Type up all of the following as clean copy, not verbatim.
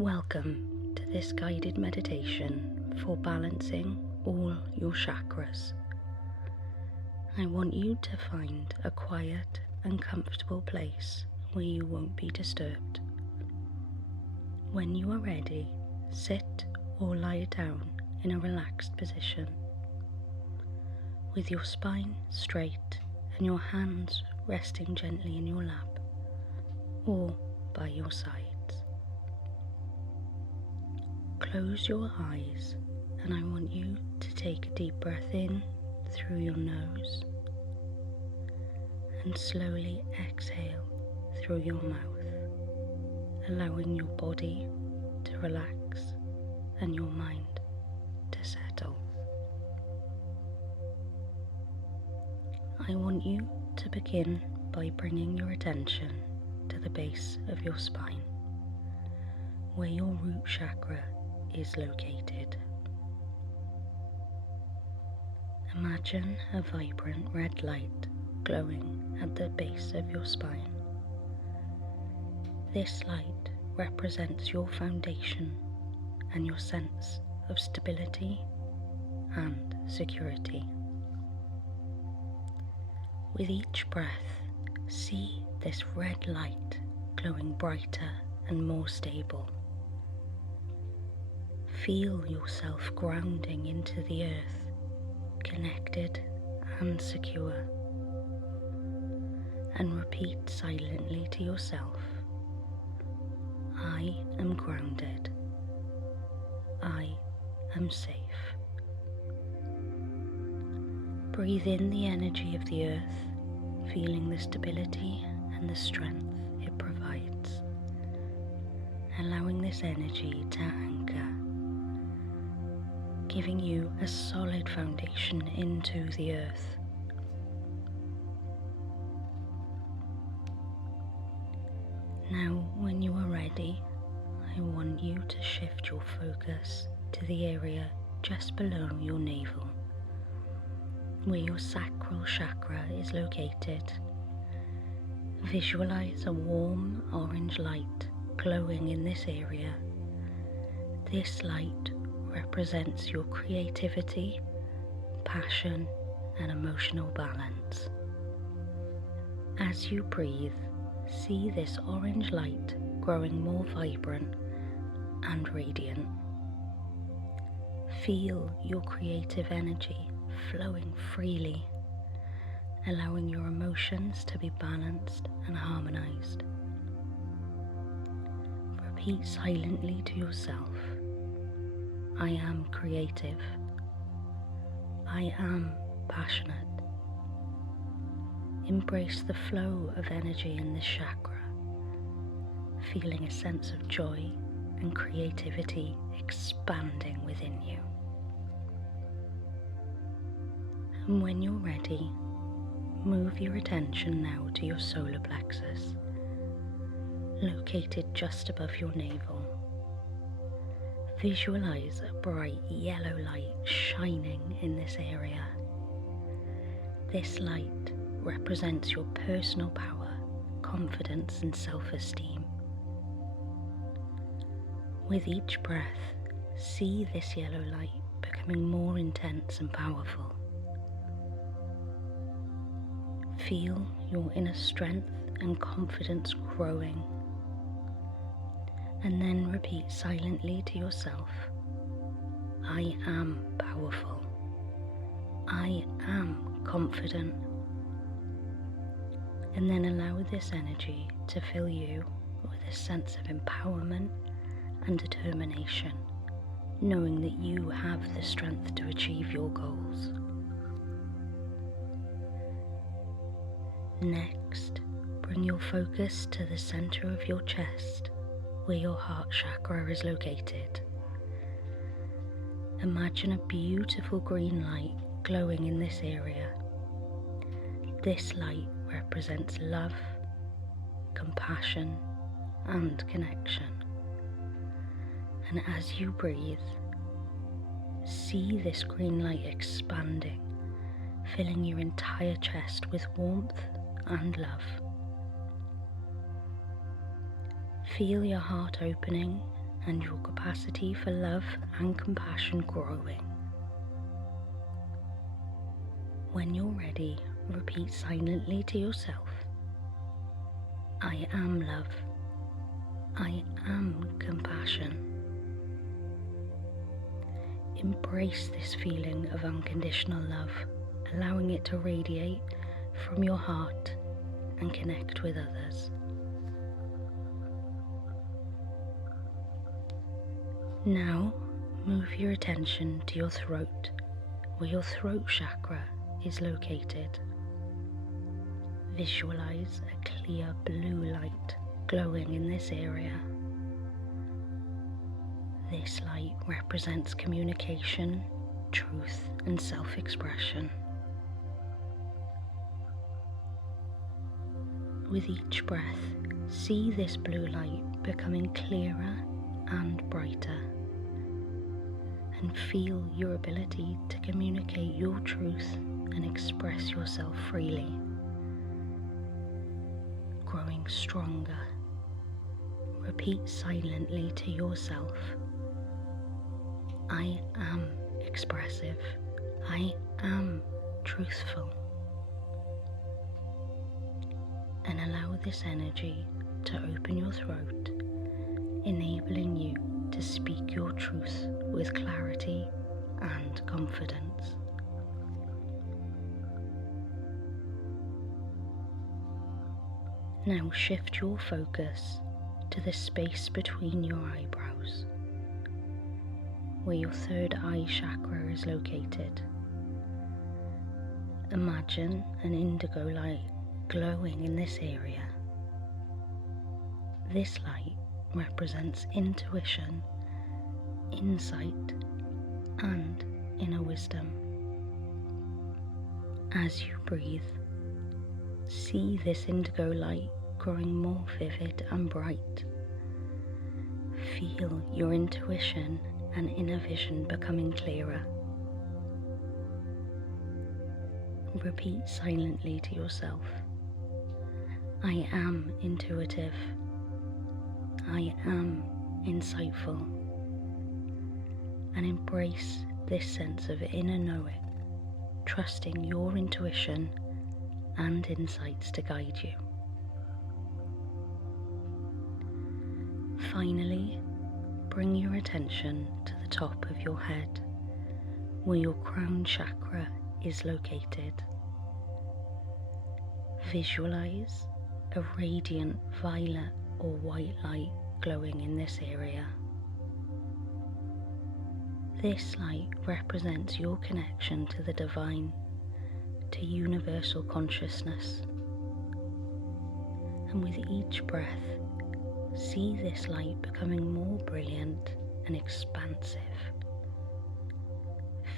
Welcome to this guided meditation for balancing all your chakras. I want you to find a quiet and comfortable place where you won't be disturbed. When you are ready, sit or lie down in a relaxed position, with your spine straight and your hands resting gently in your lap or by your sides. Close your eyes and I want you to take a deep breath in through your nose and slowly exhale through your mouth, allowing your body to relax and your mind to settle. I want you to begin by bringing your attention to the base of your spine, where your root chakra is located. Imagine a vibrant red light glowing at the base of your spine. This light represents your foundation and your sense of stability and security. With each breath, see this red light glowing brighter and more stable. Feel yourself grounding into the earth, connected and secure. And repeat silently to yourself, I am grounded. I am safe. Breathe in the energy of the earth, feeling the stability and the strength it provides, allowing this energy to anchor, giving you a solid foundation into the earth. Now, when you are ready, I want you to shift your focus to the area just below your navel, where your sacral chakra is located. Visualize a warm orange light glowing in this area. This light represents your creativity, passion, and emotional balance. As you breathe, see this orange light growing more vibrant and radiant. Feel your creative energy flowing freely, allowing your emotions to be balanced and harmonized. Repeat silently to yourself, I am creative. I am passionate. Embrace the flow of energy in this chakra, feeling a sense of joy and creativity expanding within you. And when you're ready, move your attention now to your solar plexus, located just above your navel. Visualize a bright yellow light shining in this area. This light represents your personal power, confidence, and self-esteem. With each breath, see this yellow light becoming more intense and powerful. Feel your inner strength and confidence growing. And then repeat silently to yourself, I am powerful. I am confident. And then allow this energy to fill you with a sense of empowerment and determination, knowing that you have the strength to achieve your goals. Next, bring your focus to the center of your chest, where your heart chakra is located. Imagine a beautiful green light glowing in this area. This light represents love, compassion, and connection. And as you breathe, see this green light expanding, filling your entire chest with warmth and love. Feel your heart opening and your capacity for love and compassion growing. When you're ready, repeat silently to yourself, I am love. I am compassion. Embrace this feeling of unconditional love, allowing it to radiate from your heart and connect with others. Now, move your attention to your throat, where your throat chakra is located. Visualize a clear blue light glowing in this area. This light represents communication, truth, and self-expression. With each breath, see this blue light becoming clearer and brighter, and feel your ability to communicate your truth and express yourself freely, growing stronger. Repeat silently to yourself, I am expressive. I am truthful. And allow this energy to open your throat, enabling you to speak your truth with clarity and confidence. Now shift your focus to the space between your eyebrows, where your third eye chakra is located. Imagine an indigo light glowing in this area. This light represents intuition, insight, and inner wisdom. As you breathe, see this indigo light growing more vivid and bright. Feel your intuition and inner vision becoming clearer. Repeat silently to yourself, I am intuitive. I am insightful. And embrace this sense of inner knowing, trusting your intuition and insights to guide you. Finally, bring your attention to the top of your head, where your crown chakra is located. Visualize a radiant violet or white light glowing in this area. This light represents your connection to the divine, to universal consciousness. And with each breath, see this light becoming more brilliant and expansive.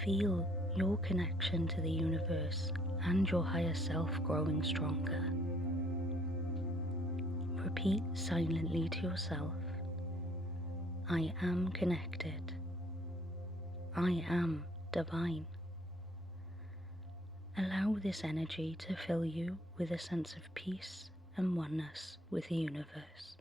Feel your connection to the universe and your higher self growing stronger. Repeat silently to yourself, I am connected. I am divine. Allow this energy to fill you with a sense of peace and oneness with the universe.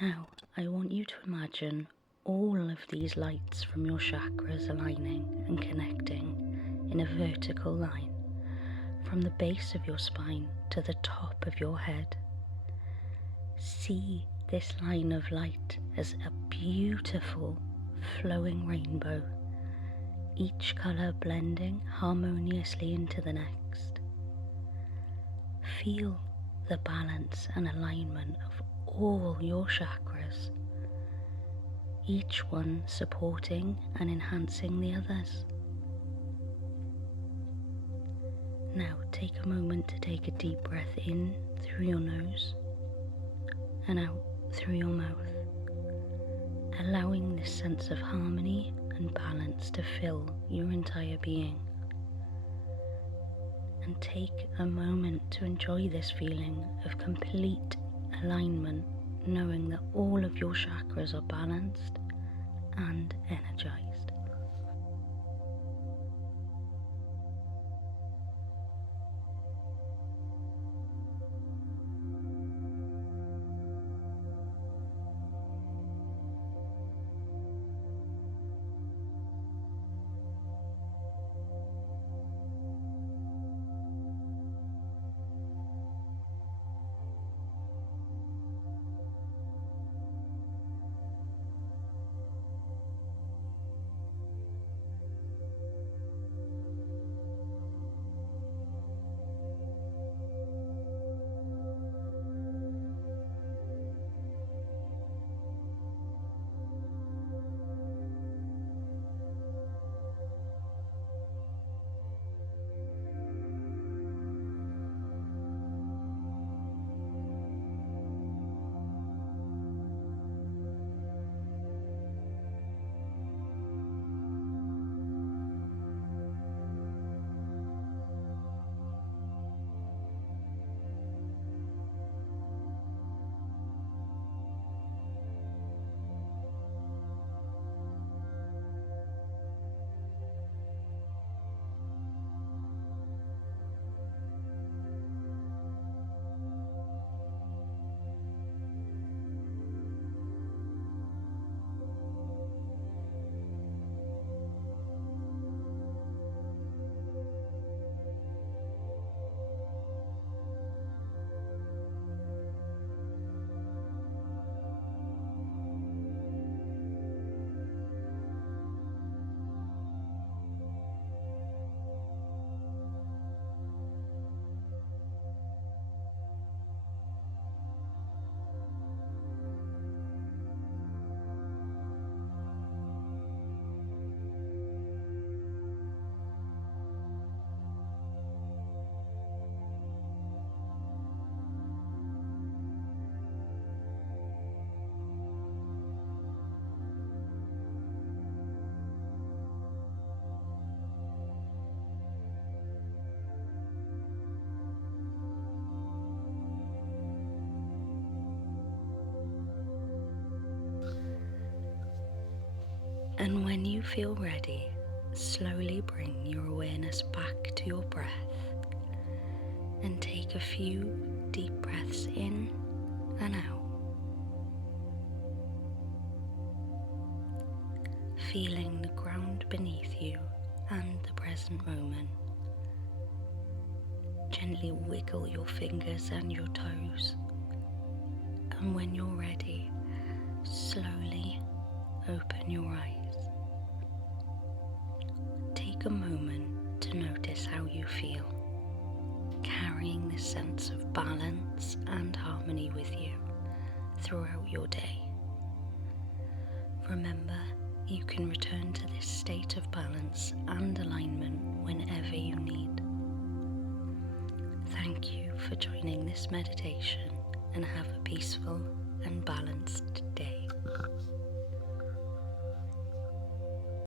Now, I want you to imagine all of these lights from your chakras aligning and connecting in a vertical line from the base of your spine to the top of your head. See this line of light as a beautiful flowing rainbow, each colour blending harmoniously into the next. Feel the balance and alignment of all your chakras, each one supporting and enhancing the others. Now take a moment to take a deep breath in through your nose and out through your mouth, allowing this sense of harmony and balance to fill your entire being. And take a moment to enjoy this feeling of complete alignment, knowing that all of your chakras are balanced and energized. And when you feel ready, slowly bring your awareness back to your breath and take a few deep breaths in and out, feeling the ground beneath you and the present moment. Gently wiggle your fingers and your toes, and when you're ready, slowly open your eyes. Take a moment to notice how you feel, carrying this sense of balance and harmony with you throughout your day. Remember, you can return to this state of balance and alignment whenever you need. Thank you for joining this meditation, and have a peaceful and balanced day.